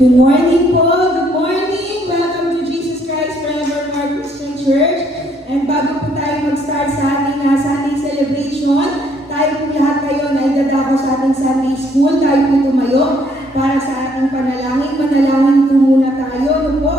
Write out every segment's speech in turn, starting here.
Good morning po. Good morning. Welcome to Jesus Christ Forevermore Christian Church. And bago po tayo mag-start sa ating Sunday celebration, tayo po lahat kayo na idadako sa ating Sunday school. Tayo po tumayo para sa ating panalangin. Manalangin po muna tayo. Ano po?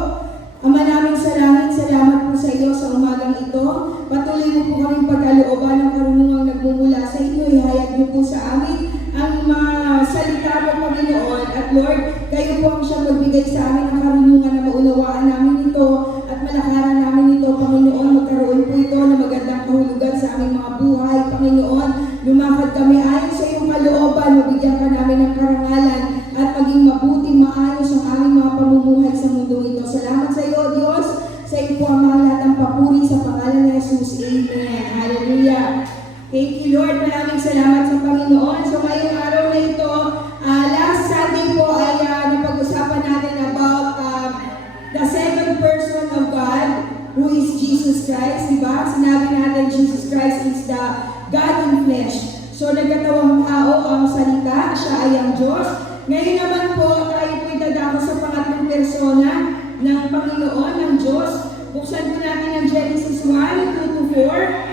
Ama namin sa langit, salamat po sa iyo sa umagang ito. Patuloy mo po kaming pagkalooban ng karunungang nagmumula sa inyo. Ihayag niyo po sa amin ang mga salita mo, Panginoon. At Lord, kayo po ang siyang magbigay sa amin ng karunungan na maunawaan namin ito at malakaran namin ito, Panginoon. Magkaroon po ito na magandang kahulugan sa aming mga buhay, Panginoon. Lumakad kami ayon sa iyong kalooban, mabigyan ka namin ng karangalan at maging mabuti, maayos ang aming mga pamumuhay sa mundo ito. Salamat sa iyo, Diyos. Sa iyo po ang mga lahat ng papuri sa pangalan ni Jesus. Amen. Hallelujah. Thank you, Lord. Maraming salamat sa Panginoon. So, ngayong araw na ito, last Sunday po ay napag-usapan natin about the second person of God, who is Jesus Christ, diba? Sinabi natin Jesus Christ is the God in flesh. So, nagkatawang tao ang salita, siya ay ang Diyos. Ngayon naman po, tayo po itadako sa pangatlong persona ng Panginoon, ng Diyos. Buksan po natin ang Genesis 1:2-4.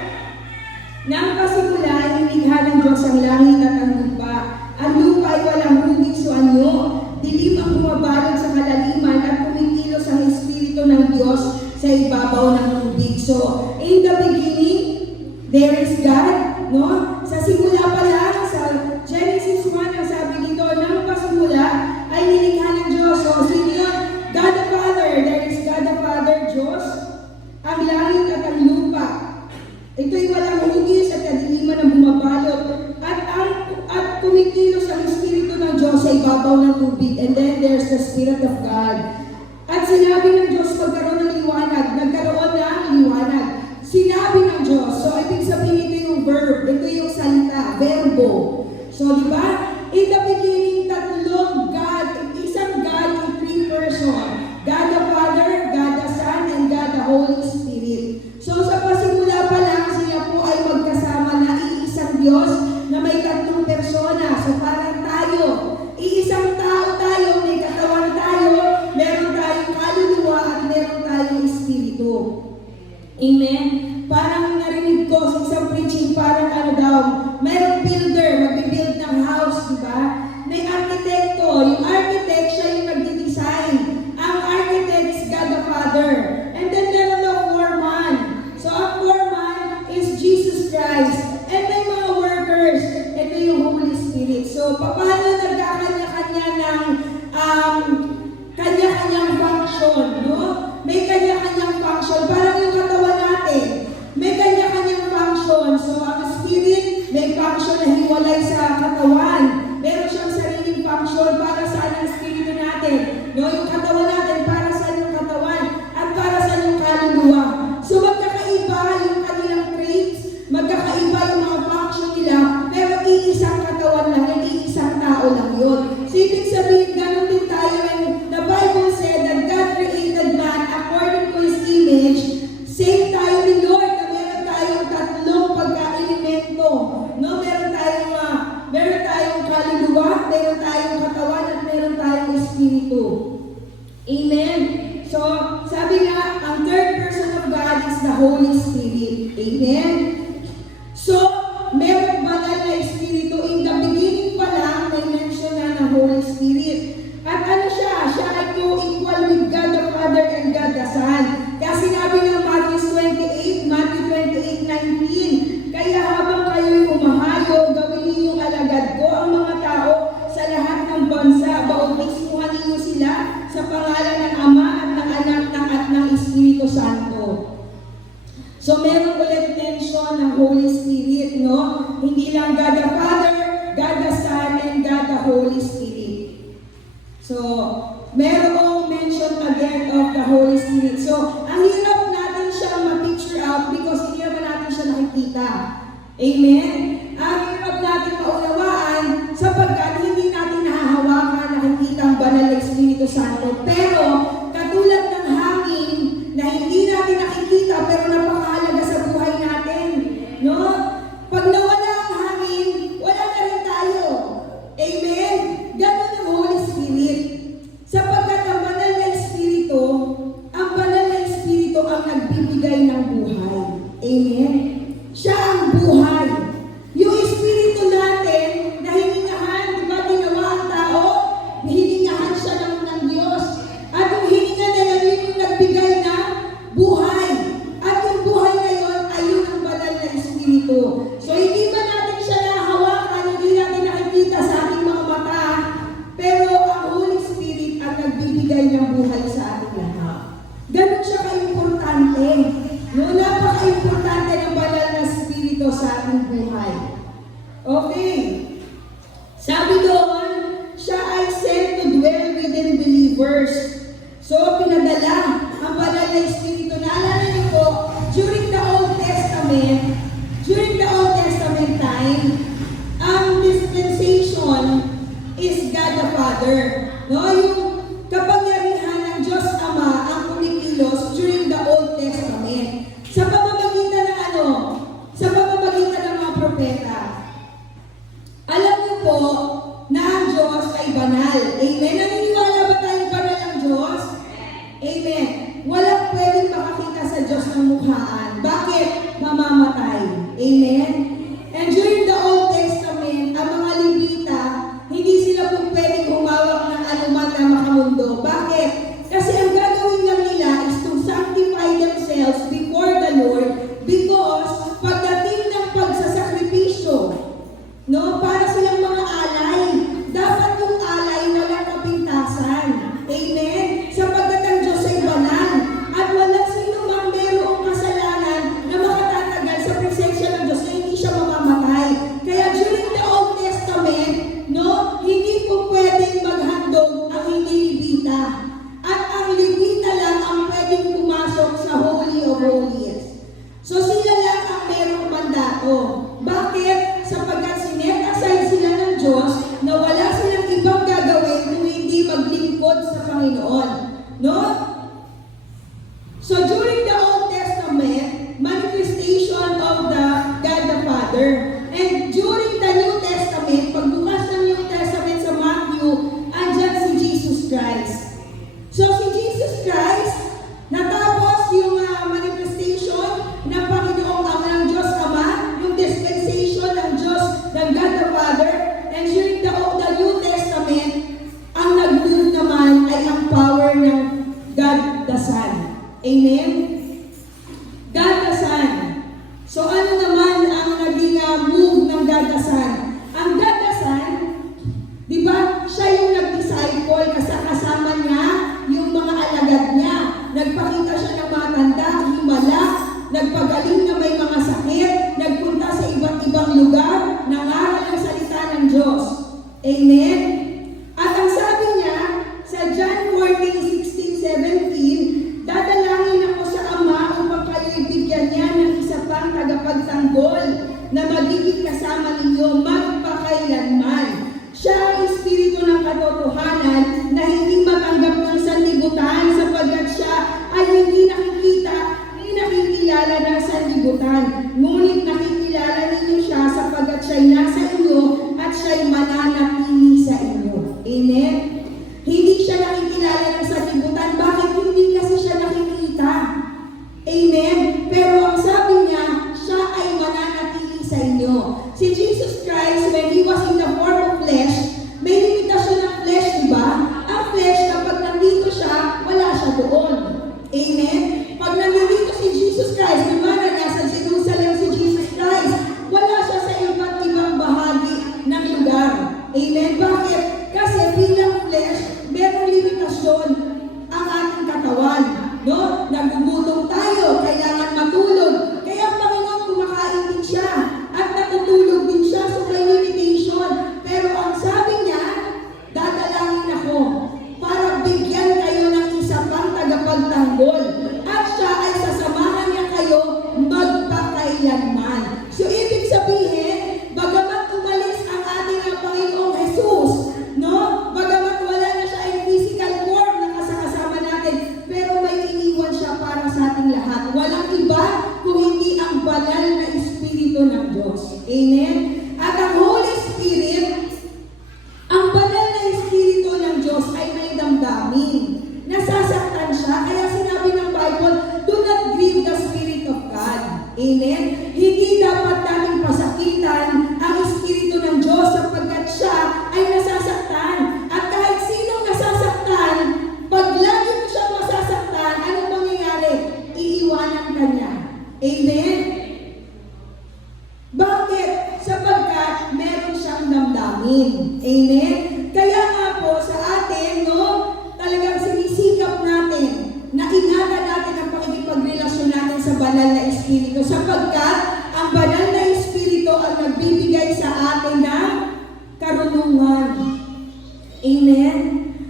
Nang kasimula, nilikha ng Diyos ang langit at ang lupa. Ang lupa ay walang hugis o anyo. Dilim ang bumabalot sa kalaliman at kumikilos ang Espiritu ng Diyos sa ibabaw ng tubig. So, in the beginning, there is God, no? Sa simula pa lang, sa Genesis 1, ang sabi dito, nang kasimula ay nilikha ng Diyos. So, sino yun? God the Father. There is God the Father, Diyos, ang langit at ang lupa. Ito'y walang hugis at kadiliman ang bumabalot at kumikilos ang Espiritu ng Diyos sa ibabaw ng tubig. And then there's the Spirit of God. At sinabi ng Diyos magkaroon ng liwanag. Nagkaroon ng liwanag. Sinabi ng Diyos. So, ibig sabihin ito yung verb. Ito yung salita. Verbo. So, di ba? In the beginning, tatlong God. Isang God in three person. God the Father, God the Son, and God the Holy Spirit. So, sa pasimula pa lang, sila po ay magkasama na iisang Diyos na may tatlong persona. So, parang tayo, iisang tao tayo, may katawan tayo, meron tayong kaluluwa at meron tayong espiritu. Amen? Parang narinig ko sa isang preaching, parang ano daw, mayroong builder, magbibuild ng house, di ba? May arkitekto, yung architect siya yung nagdi-design. Ang architect is God the Father. And then meron daw foreman. So, ang foreman is Jesus Christ. And may mga workers, ito yung Holy Spirit. So, paano nagkakanya-kanya ng kanya-kanyang function, no? May kanya-kanyang function. Parang yung katawan natin, may kanya-kanyang function. So, ang Spirit, may function na hiwalay sa katawan. Meron siyang sariling function para saan ang Espiritu natin. No? Yung katawan natin, para saan yung katawan at para saan yung kaluluwa. So, magkakaiba yung kanilang traits, magkakaiba yung mga function nila, pero iisang katawan lang, iisang tao lang yun. So, ibig sabihin, ganun din tayo. And the Bible said that God created man according to His image. Same tayo ni Lord na meron tayong tatlong pagka-elemento. No? Meron tayong kaluluwa, meron tayong katawan, at meron tayong espiritu. Amen? So, sabi nga, ang third person of God is the Holy Spirit. Amen? So, meron banal na espiritu. In the beginning pa lang, may mention na ng Holy Spirit. At ano siya? Siya ay co-equal with God the Father and God the Son. Kaya sinabi ng Matthew 28:19, kaya habang kayo'y umahayo, gawin ninyong alagad ko ang mga tao sa lahat ng bansa. Bautismuhan ninyo sila sa pangalan ng Ama at ng Anak at ng Espiritu Santo. So, meron ulit mention ng Holy Spirit, no? Hindi lang God the Father, God the Son, and God the Holy Spirit. So, merong mention again of the Holy Spirit. So, ang hirap natin siyang ma-picture out because hindi naman natin siya nakikita. Amen? Ang hirap natin maunawaan sapagkat hindi natin nahahawakan, nakikita ang banal na Espiritu Santo. Pero, katulad ng hangin na hindi natin nakikita pero napakahalaga sa buhay natin. No? Pag nawala ang hangin, wala na rin tayo. Amen? Ganun ang Holy Spirit. Sapagkat Amen. Naniniwala ba tayong banal ang Diyos? Amen. Walang pwedeng makakita sa Diyos ng mukhaan. Bakit? Mamamatay. Amen. And during the Old Testament, ang mga Levita, hindi sila po pwedeng humawak ng anuman na makamundo. Bakit? Kasi ang gagawin lang nila is to sanctify themselves before the Lord because pagdating ng pagsasakripisyo, no, para silang mga alay, dapat yung alay walang kapintasan. Amen? Sapagkat ang Diyos ay banal at walang sino mang mayroong kasalanan na makatatagal sa presensya ng Diyos na hindi siya mamamatay. Kaya during the Old Testament, no, hindi po pwedeng maghandog ang hindi Levita. At ang Levita lang ang pwedeng pumasok sa Holy of Holies. So sila lang ang mayroong mandato. Bakit? Sapagkat sinet aside sila ng Diyos na wala silang ibang gagawin kung hindi maglingkod sa Panginoon. No? So during the Old Testament, manifestation of the God the Father. And during the New Testament, pagbukas ng New Testament sa Matthew, andyan si Jesus Christ. So si Jesus Christ, natapos yung manifestation ng Panginoong ng Diyos Ama, yung dispensation ng Diyos, ng God the Father, and during the New Testament, ang nag-move naman ay ang power ng God the Son. Amen? God the Son. So ano naman ang naging move ng God the Son? Ang God the Son, di ba, siya yung nag-disciple kasama niya yung mga alagad niya. Nagpakita siya ng mga tanda, himala, nagpagaling na may mga sakit, nagpunta sa iba't ibang lugar, nangaral ang salita ng Diyos. Amen? At ang sabi niya, sa John 14:16, 17, dadalangin ako sa Ama upang kayo'y bigyan niya ng isa pang tagapagtanggol na magiging kasama ninyo magpakailanman. Siya ang Espiritu ng katotohanan na hindi matanggap ng sanlibutan sapagkat siya ay hindi nakikilala ng sanlibutan. Ngunit nakikilala ninyo siya sapagkat siya'y nasa inyo at siya'y mananatili sa inyo. Amen? Hindi siya nakikilala ng sanlibutan. Bakit? Hindi kasi siya nakikita. Amen? Pero ang sabi niya, siya ay mananatili sa inyo. Si Jesus Christ, when He was in the form of flesh, may limitasyon ng flesh, diba? Ang flesh, kapag nandito siya, wala siya doon. Amen? Pag nandito si Jesus Christ, diba na nasa Jerusalem si Jesus Christ, wala siya sa iba't ibang bahagi ng lugar. Amen? Bakit? Kasi bilang flesh, merong limitasyon ang ating katawan. No? Nagugutom tayo, kailangan matulog. Kaya ang Panginoon kumakain din siya at natutulog din siya, so may limitation. Pero ang sabi niya, dadalangin ako para bigyan kayo ng isa pang tagapagtanggol at siya ay sasamahan niya kayo magpakailanman. So ibig sabihin, bagamat umalis ang ating Panginoong Jesus, no? Bagamat wala na siya in physical form na kasama natin, pero may iniwan siya para sa ating lahat. Walang iba kung hindi ang banal na Espiritu ng Diyos. Amen? At ang Holy Spirit, ang banal na Espiritu ng Diyos ay may damdamin. Nasasaktan siya, kaya sinabi ng Bible, do not grieve the Spirit of God. Amen? Hindi dapat natin pasakitan ang Espiritu ng Diyos sapagkat siya ay nasasaktan. At kahit sinong nasasaktan, pag lagi mo siyang masasaktan, anong mangyayari? Iiwanan ka niya. Amen? Bakit? Sapagkat meron siyang damdamin. Amen? Kaya nga po sa atin, no, talagang sinisikap natin na ingatan natin ang pakikipagrelasyon natin sa banal na Espiritu sapagkat ang banal na Espiritu ang nagbibigay sa atin ng karunungan. Amen?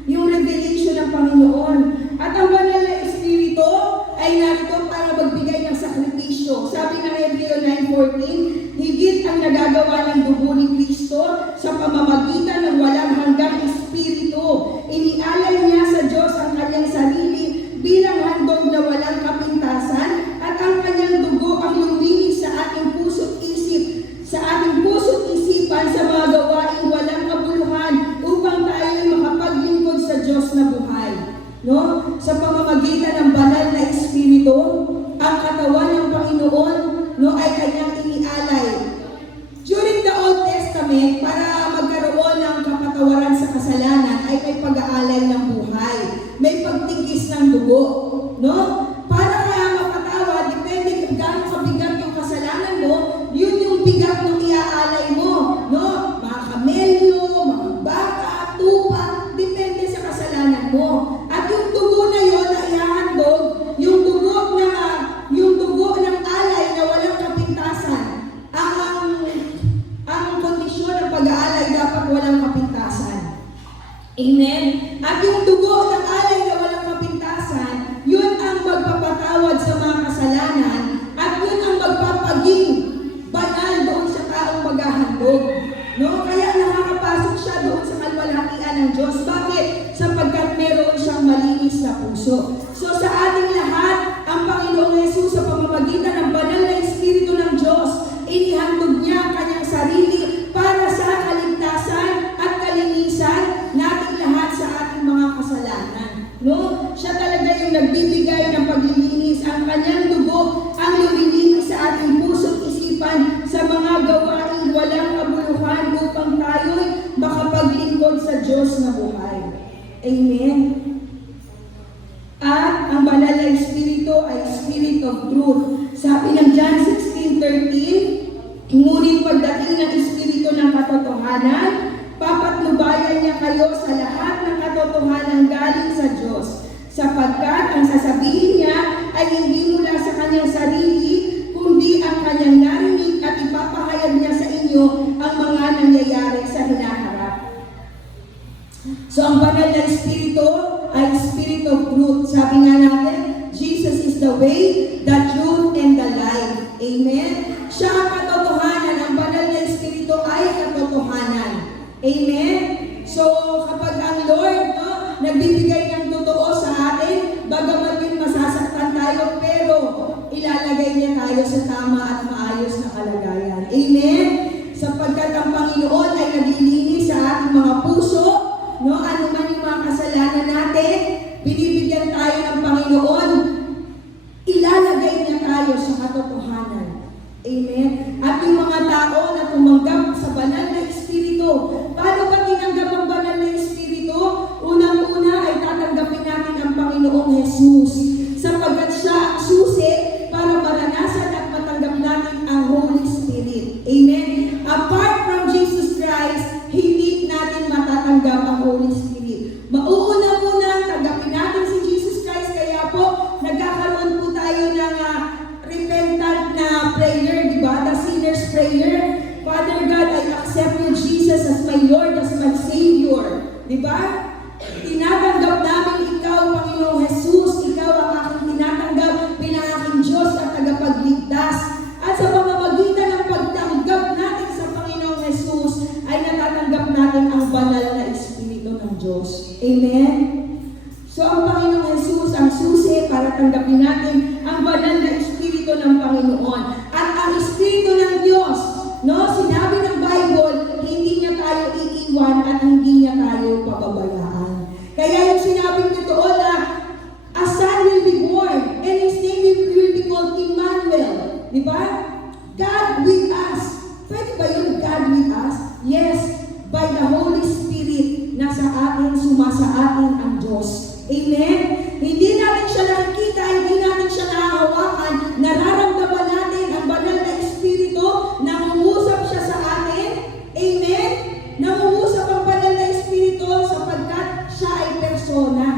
Yung revelation ng Panginoon. At ang banal na Espiritu ay narito para magbigay ng sakripisyo. Sabi ng Hebreo 9:14, higit ang nagagawa ng dugo ni Kristo sa pamamagitan ng walang hanggang Espiritu. Inialay niya sa Diyos ang kanyang sarili bilang handog na walang kapintasan at ang kanyang dugo ang lumini no? Sa pamamagitan ng banal na Espiritu, ang katawan ng Panginoon, no, ay kanyang inialay. During the Old Testament, para magkaroon ng kapatawaran sa kasalanan, ay may pag-aalay ng buhay. May pagtigis ng dugo, no? Para kaya mapatawad, depende kung gaano kabigat yung kasalanan mo, yun yung bigat ng iaalay mo, no? Mga kamelyo, mga baka, tupa, depende sa kasalanan mo. At yung dugo na yun na ihahandog, yung dugo ng alay na walang kapintasan. Ang kondisyon ng pag-aalay dapat walang kapintasan. Amen? At yung dugo ng alay na walang kapintasan, yun ang magpapatawad sa mga kasalanan at yun ang magpapaging banal doon sa taong maghahandog. No? Kaya nakakapasok siya doon sa kalwalhatian ng Diyos. Bakit? Sapagkat meron siyang malinis na puso. So sa ating lahat, ang Panginoong Yesus sa pamamagitan ng banal na Espiritu ng Diyos, inihandog niya ang kanyang sarili para sa kaligtasan at kalinisan nating lahat sa ating mga kasalanan. No? Siya talaga yung nagbibigay ng paglilinis. Ang kanyang dugo ang lumilinis sa ating puso't isipan sa mga gawain walang kabuluhan upang tayo'y makapaglingkod sa Diyos na buhay. Amen. At ang banal na Espiritu ay Spirit of Truth. Sabi ng John 16:13, ngunit pagdating ng Espiritu ng katotohanan, papatnubayan niya kayo sa lahat ng katotohanan galing sa Diyos, sapagkat ang sasabihin niya ay hindi mula sa kanyang sarili, kundi ang kanyang narinig at ipapahayag niya sa inyo ang mga nangyayari sa hinaharap. So ang banal na Espiritu ay Spirit of Truth. Sabi nga natin, Jesus is the way, the truth, and the life. Amen? Siya ang katotohanan. Ang banal na Espiritu ay katotohanan. Amen? So kapag ang Lord, no, nagbibigay ng totoo sa atin, bagamat yun masasaktan tayo, pero ilalagay niya tayo sa tama at maayos na kalagayan. Amen? Sapagkat ang Panginoon ay naglilinis sa ating mga puso, no, ano man yung mga kasalanan natin, binibigyan tayo ng Panginoon, ilalagay niya tayo sa katotohanan. Amen? At yung mga tao na tumanggap sa banal na Espiritu, paano ba tinanggap ang banal na Espiritu? Unang-una ay tatanggapin natin ang Panginoong Jesus, sapagkat siya ang susi para maranasan at matanggap natin ang Holy Spirit. Amen? Apart from Jesus Christ, hindi natin matatanggap ang Holy Spirit. Mauuna muna, tanggapin natin si Jesus Christ, kaya po, nagkakaroon po tayo ng repentant na prayer, di ba? The sinner's prayer. Father God, I accept you, Jesus, as my Lord, as my Savior. Di ba? Tinatanggap namin ikaw, Panginoong Jesus, ikaw ang aking tinatanggap, bilang aking Diyos at tagapagligtas. At sa pamamagitan ng pagtanggap natin sa Panginoong Jesus, ay natatanggap natin ang banal na Espiritu ng Diyos. Amen? So ang Panginoong Jesus ang susi para tanggapin natin ang banal na Espiritu ng Panginoon. At ang Espiritu ng Diyos, no, sinabi ng Bible, hindi niya tayo iiwan at hindi niya tayo pababayaan. Kaya yung sinabing totoo na a son will be born and his name will be called Emmanuel. Di ba? God with us. Pwede ba yun, God with us? Yes, by the Holy Spirit na sa atin, sumasa atin ang Diyos. Amen? Hindi natin siya nakikita, hindi natin siya nahahawakan, nararamdaman natin ang banal na Espiritu, nangungusap siya sa atin. Amen? Nangungusap ang banal na Espiritu sapagkat siya ay persona.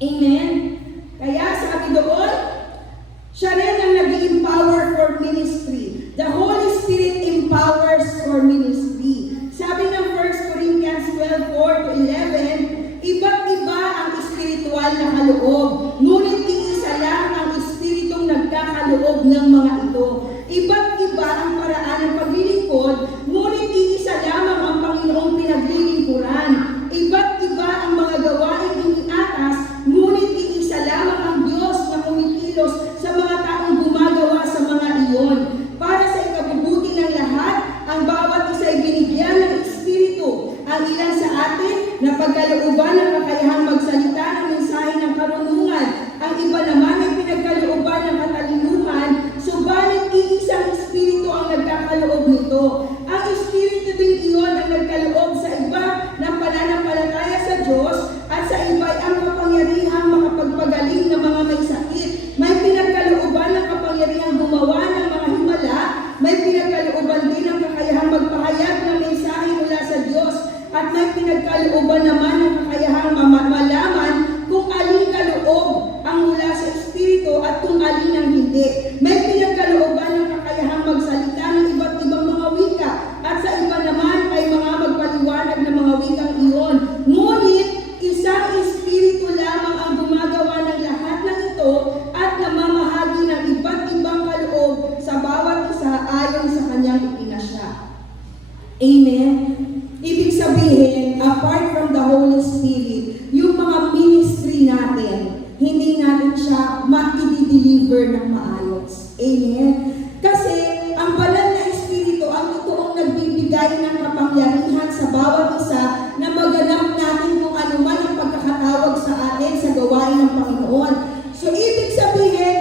Amen? Kaya sabi doon, siya rin ang nag-empower for ministry. The Holy Spirit empowers for ministry. Sabi ng 1 Corinthians 12:4-11, iba't iba ang espiritual na kaloob, ngunit iisa lang ang espiritong nagkakaloob ng mga ito. Iba't iba ang paraan ng paglilingkod, ngunit iisa lamang ang Panginoong pinaglilingkuran. Iba't iba ang mga gawain iniatas, ngunit iisa lamang ang Diyos na kumikilos sa mga taong gumagawa sa mga iyon. Para sa ikabubuti ng lahat, ang bawat isa ay binigyan ng Espiritu. Ang ilan sa atin na pagkalooban ng kakayahang magsalita ng mensahe believer ng maayos. Amen? Kasi ang banal na Espiritu ang totoong nagbibigay ng kapangyarihan sa bawat isa na maganap natin kung ano man ang pagkakatawag sa atin sa gawain ng Panginoon. So, ibig sabihin,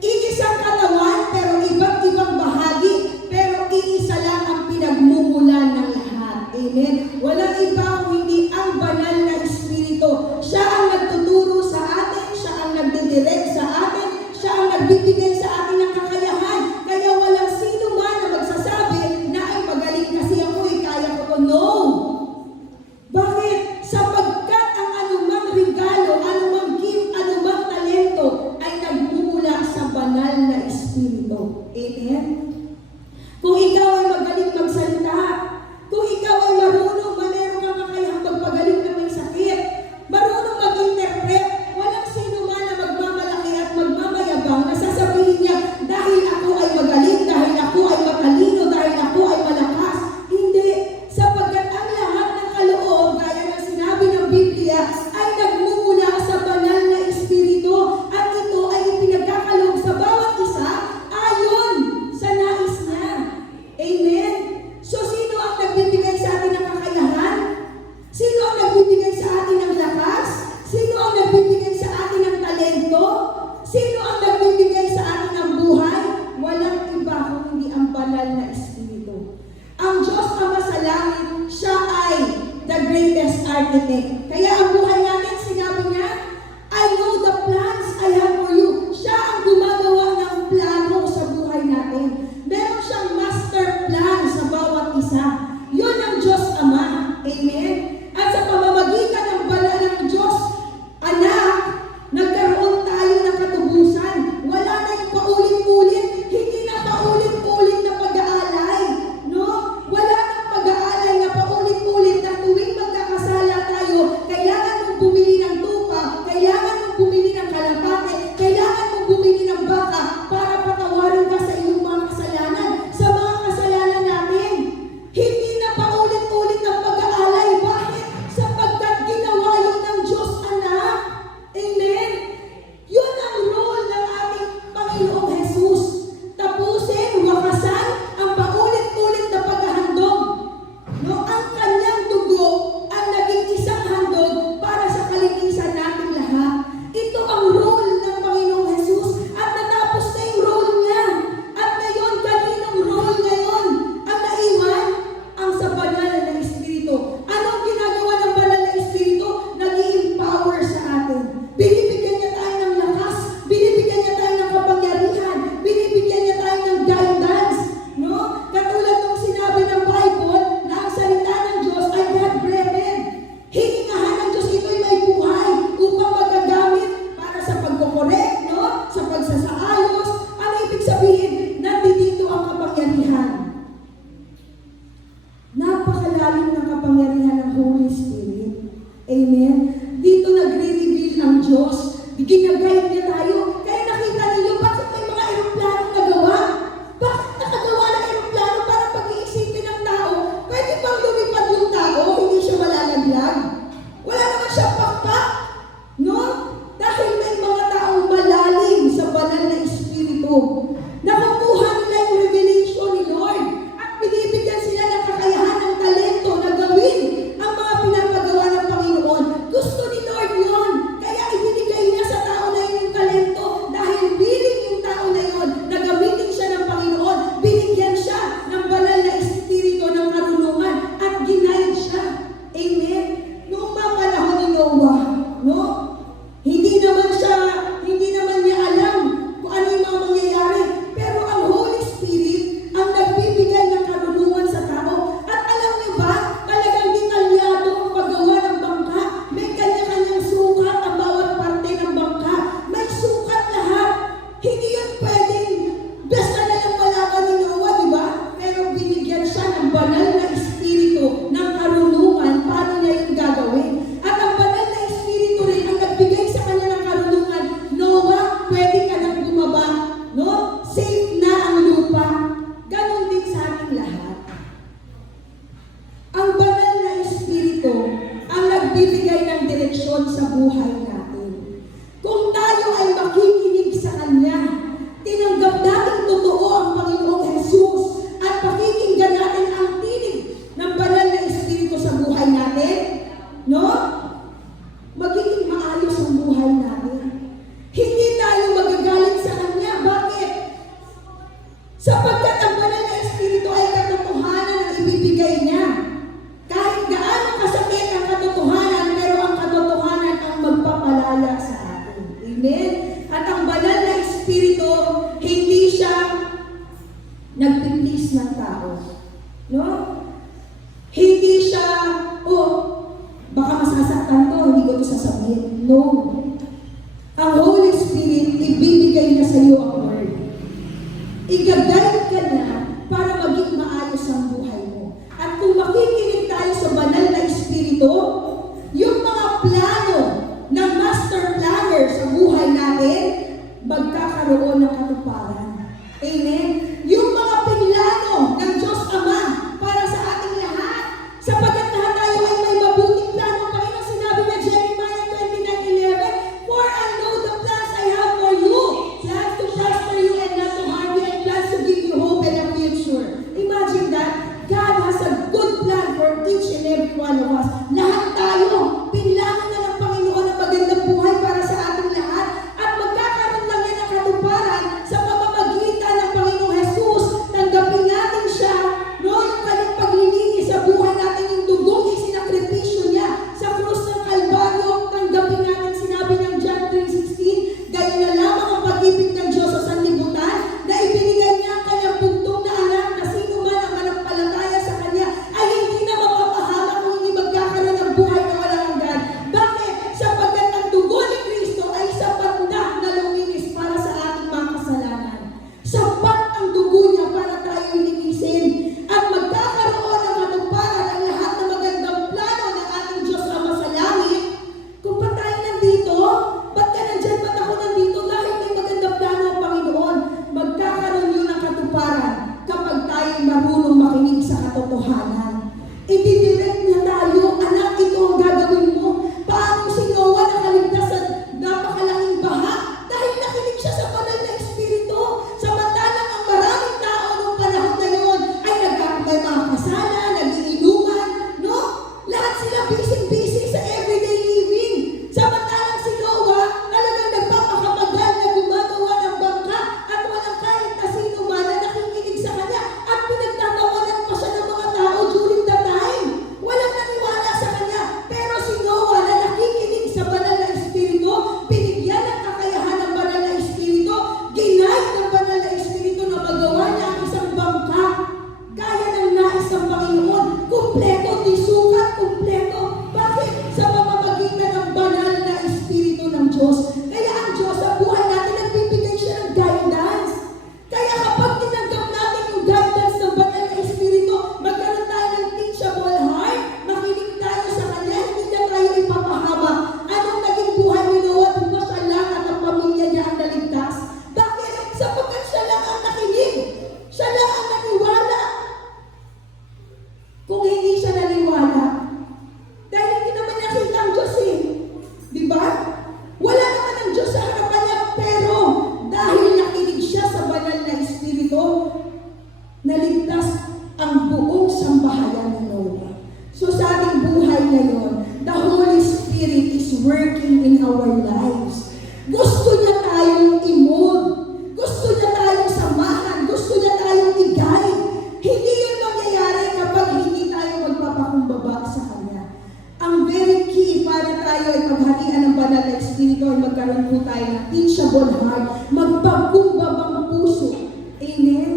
iisang katawan pero iba't ibang bahagi, pero iisa lang ang pinagmumulan ng lahat. Amen? Walang iba kung hindi ang banal na Espiritu. Siya ang nagtuturo sa atin, siya ang nagdidirect sa atin, siya ang nagbibigay sa atin ng kakayahan. Kaya walang sino man na magsasabi na ay magaling kasi ako, kaya ko to. No! Bakit? Sapagkat ang anumang regalo, anumang gift, anumang talento ay nagmumula sa banal na Espiritu. Amen? Kung ikaw ay magaling magsalita, kung ikaw ay marunong, meron kang kakayahang magpagaling na may sakit, marunong mag-interpret, walang sino man na magmamalaki at magmamayabang na sasabihin niya, dahil ako ay magaling, dahil ako ay matalino, dahil ako ay malakas. Hindi. Sapagkat ang lahat ng kaloob, gaya ng sinabi ng Biblia, ay nagmumula sa banal na Espiritu at ito ay ipinagkakaloob sa bawat isa ayon sa nais niya. Amen? So, sino ang nagbibigay sa atin ng kakayahan? Sino ang nagbibigay sa atin ng lakas? Sino ang nagbibigay sa atin ng talento? Sino ang nagbibigay sa atin ng buhay? Walang iba kung hindi ang banal na Espiritu. Ang Diyos Ama sa langit, siya ay the greatest architect. Kaya ang buhay natin, sinabi niya, I know the plans I have for you. Siya ang gumagawa ng plano sa buhay natin. Meron siyang master plan sa bawat isa. Yun ang Diyos Ama. Amen? At sa pamamagitan ng banal ng Diyos, Anak, nagkaroon tayo ng katubusan. Wala na yung paulit-ulit. Hindi na paulit-ulit na pag-aalay. No? Wala nang pag-aalay na paulit-ulit na tuwing magkakasala tayo, kailangan mong bumili ng tupa, kailangan mong bumili ng kalapate, kailangan mong bumili ng baka para patawarin ka sa iyong mga kasalanan. Sa mga kasalanan natin, hindi na paulit-ulit ang pag-aalay. Bakit? Sapagkat ginawa yun ng Diyos Anak. Amen? Yun ang role ng ating Panginoong Jesus. Tapusin, wakasan ang paulit-ulit na paghahandog. No, ang kanyang dugo ang naging isang handog para sa kalinisan nating lahat. Ito ang role ng Panginoong Jesus at natapos na yung role niya. At ngayon, kaninong role ngayon ang naiwan? Ang sa banal na Espiritu. Anong ginagawa ng banal na Espiritu? Nag-i-empower sa atin. Binibigyan niya tayo ng lakas, binibigyan niya tayo ng kapangyarihan, binibigyan niya tayo ng guidance. No? Katulad ng sinabi ng Bible na ang salita ng Diyos ay God-breathed. Hiningahan ng Diyos ito'y may buhay upang magagamit para sa pagkukorek, no? Sa pagsasaayos. Ano ibig sabihin? Nandito ang kapangyarihan. Napakalalim ng kapangyarihan ng Holy Spirit. Amen? Dito nagre-reveal ang Diyos. Ginagayad niya tayo. Kaya nakita ninyo, bakit may mga aeroplanong nagawa? Bakit nakagawa ng aeroplano para pag-iisipin ng tao? Pwede bang lumipad yung tao, hindi siya malalaglag? Wala naman siyang pakpak. No? Dahil may mga taong malalim sa banal na Espiritu. Nakukuha nila yung revelation ni Lord at binibigyan sila ng kakayahan ng talento na gawin ang mga pinapagawa ng Panginoon. Gusto ni Lord yun. Kaya ibinigay niya sa tao na yun yung talento dahil willing yung tao na yun na gamitin siya ng Panginoon. Binigyan siya ng banal na Espiritu ng karunungan at ginaid siya. Amen? Noong mga panahon ni Noah, no? Hindi naman niya alam kung ano yung mga mangyayari. Pero ang Holy Spirit ang nagbibigay ng karunungan sa tao. At alam niyo ba, talagang detalyado ang paggawa ng bangka. May kanya-kanyang sukat ang bawat parte ng bangka. May sukat lahat. Hindi yun pwedeng basta na lang malaman ni Noah, di ba? Pero binigyan siya ng banal na Espiritu ng karunungan paano niya yung gagawin. At ang banal na Espiritu rin ang nagbigay sa kanya ng karunungan. Noah, pwede ka nang bumaba. No? Safe na ang lupa. Ganon din sa ating lahat. Ang banal na Espiritu ang nagbibigay ng direksyon sa buhay natin. Kung tayo ay makikinig sa Kanya, No. Ang Holy Spirit, ibibigay na sa iyo ang word. I-guide ka na para maging maayos ang buhay mo. At kung makikinig tayo sa banal na Espiritu, yung mga plano ng master planner sa buhay natin, magkakaroon ng katuparan. Amen? Yung mga pinlano ng Diyos Ama para sa ating lahat, sapagkat lahat tayo ay may mabuting plano. Panginoon, sinabi niya Jeremiah 29:11, "For I know the plans I have for you, plans to prosper you and not to harm you, and plans to give you hope and a future." Imagine that. God has a good plan for each and every one of us. Lahat tayo, pinlano na ng Panginoon ang magandang buhay para sa ating lahat. At magkakaroon lang yan ng katuparan sa pamamagitan ng Panginoong Jesus. Tanggapin natin siya, no? Yung kanyang paglilinis sa buhay natin, yung dugong isinakripisyo niya sa krus ng Kalbaryo. Tanggapin natin, sinabi ng John 3:16, "Gayon na lamang ang pag-ibig ng Diyos sa sanlibutan, na ibinigay niya ang kanyang bugtong na anak, na sino man ang manampalataya sa kanya ay hindi na mapapahamak kung hindi magkakaroon ng buhay na walang hanggan." Bakit? Sapagkat ang dugo ni Kristo ay sapat na luminis para sa ating mga kasalanan. Sapat ang dugo niya para tayo linisin. At magkakaroon ng katuparan ang lahat ng magandang plano ng ating Diyos Ama sa langit. Kung ba't tayo nandito? Ba't ka nandyan? Ba't ako nandito? Dahil may magandang plano ang Panginoon. Magkakaroon yun ng katuparan kapag tayo marunong makinig sa katotohanan. Ididirect niya tayo, "Anak, ito ang gagawin mo." Paano si Noah nakaligtas sa napakalaking baha? Dahil nakinig siya sa banal na Espiritu. Samantalang ang maraming tao noong panahon na yun ay nagkakabay mga kasalan, nag-iinuman, no? Lahat sila busy sa everyday living. Samantalang si Noah talagang nagpapakamagal na gumagawa ng bangka at walang kahit na sino man na nakikinig sa kanya at pinagtatawanan pa siya ng mga tao during the time. Walang naniwala sa kanya. Pero si Noah na nakikinig sa banal na Espiritu, binigyan ng kakayahan ng banal na Espiritu, ginayad ng banal na Espiritu na magawa niya ang isang bangka. Kaya ng nais ng Panginoon. Kumpleto, di sukat, kumpleto. Bakit? Sa pamamagitan ng banal na Espiritu ng Diyos. Kaya ang Diyos sa buhay natin, nagbibigay siya ng guidance. Kaya kapag tinanggap natin yung guidance ng banal na Espiritu, magkaroon tayo ng teachable heart, makinig tayo sa Kanya, hindi na tayo ipapahama. Anong naging buhay ni Noah? Diba siya lang at ang pamilya niya ang naligtas? Bakit? Sapagkat siya lang ang nakinig. Siya lang ang naniwala. Kung hindi siya naniwala, dahil hindi naman nakita ang Diyos eh. Diba? Wala naman ang Diyos sa harapan niya, pero dahil nakinig siya sa banal na Espiritu, naligtas ang buong sambahayan ni Noah. So sa ating buhay ngayon, the Holy Spirit is working in our lives. Gusto niya tayong i-mold. Gusto niya tayong samahan. Gusto niya tayong i-guide. Hindi yun mangyayari kapag hindi tayo magpapakumbaba sa Kanya. Ang very key para tayo ay paghatian ng banal na Espiritu ay magkaroon po tayo ng teachable heart, magpakumbabang puso. Amen?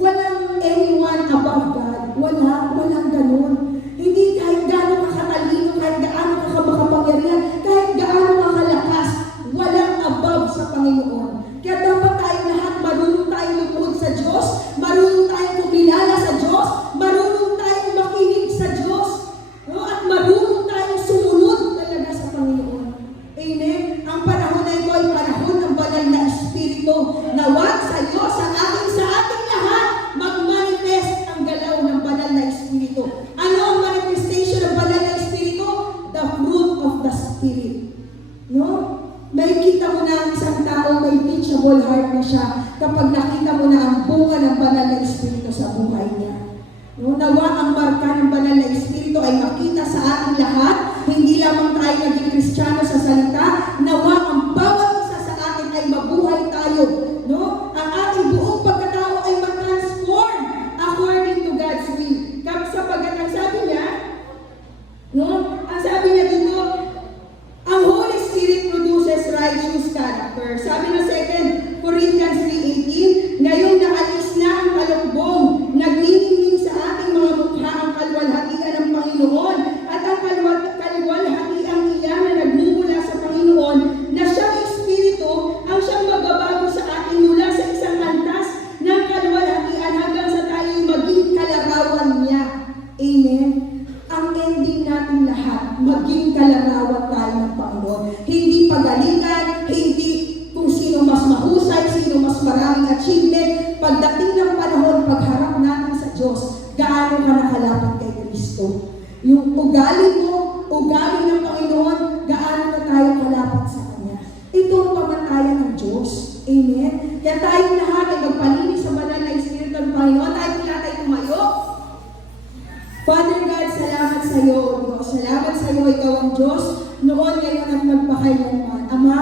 Walang anyone above God. Walang ganun. Hindi kahit gaano ka katalino, kahit gaano ka makapangyarihan, kahit gaano ka kalakas, walang above sa Panginoon. Kaya dapat tayo lahat marunong tayong lumuhod sa Diyos, marunong tayong kumilala sa Diyos, marunong tayong makinig sa Diyos, no? At marunong tayong sumunod talaga sa Panginoon. Amen? Ang panahon na ito ay panahon ng banal na Espiritu. Nawag sa iyo, sa ating lahat, mag-manifest ang galaw ng banal na Espiritu. Ano ang manifestation ng banal na Espiritu? The fruit of the Spirit. No? May kita mo na ang isang tao may teachable heart na siya kapag nakita mo na ang bunga ng banal na Espiritu sa buhay niya. No? Nawa ang marka ng banal na Espiritu ay makita sa ating lahat, hindi lamang tayo naging Kristiyano sa salita, nawa ang bawat isa sa atin ay mabuhay tayo. No? Ang ating buong pagkatao ay ma-transform according to God's will. Sapagkat ang sabi niya, no? Ang sabi niya dito, ang Holy Spirit produces righteous character. Sabi na 2 Corinthians 3:18, ngayon naalis na ang kalukbong, nagniningning sa ating mga mukha ang kalwalhatian ng Panginoon, at ang kalwalhatian iyan na nagmumula sa Panginoon Diyos, gaano ka nakalapit kay Kristo. Yung ugali mo, ugali ng Panginoon, gaano na tayo kalapit sa Kanya. Ito ang pamantayan ng Diyos. Amen? Kaya tayong lahat ay magpalinis sa banal na Espiritu ng Panginoon. Tayo lahat ay tumayo. Father God, salamat sa iyo, O Diyos. Salamat sa iyo, Ikaw ang Diyos, noon, ngayon at magpakailanman. Ama,